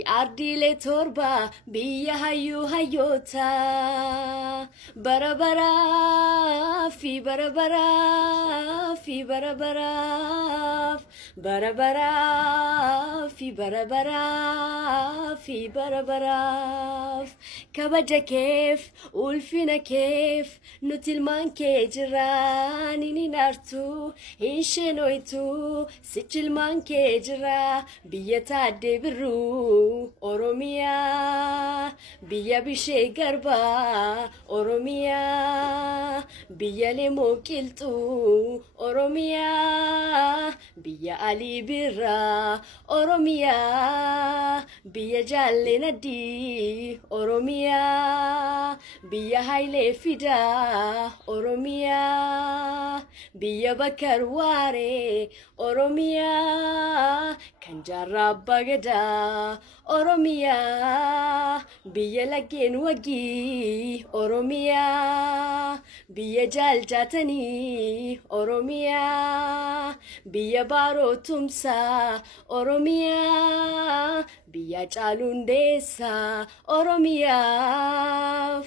Ardile torba biyya hayyuu hayyoota barabaraaf barabaraaf barabaraaf barabaraaf barabaraaf barabaraaf kabaja keef ulfina keef nuti ilmaan kee jirra ni naartu hin sheenoytu sichi ilmaan kee jirra biyya taadde birruu Oromiyaa biyya bishee garbaa Oromiyaa biyya lemoo qilxuu Oromiyaa biyya alii birraa Oromiyaa biyya jaallee naddii Oromiyaa biyya haayilee fidaa Oromiyaa biyya bakkar waaree Oromiyaa kan jaarraa abbaa gadaa Oromiyaa biyya laggeen wagii Oromiyaa biyya jaaljaatanii Oromiyaa biyya baaroo tumsaa Oromiyaa biyya caalundeessaa Oromiyaaf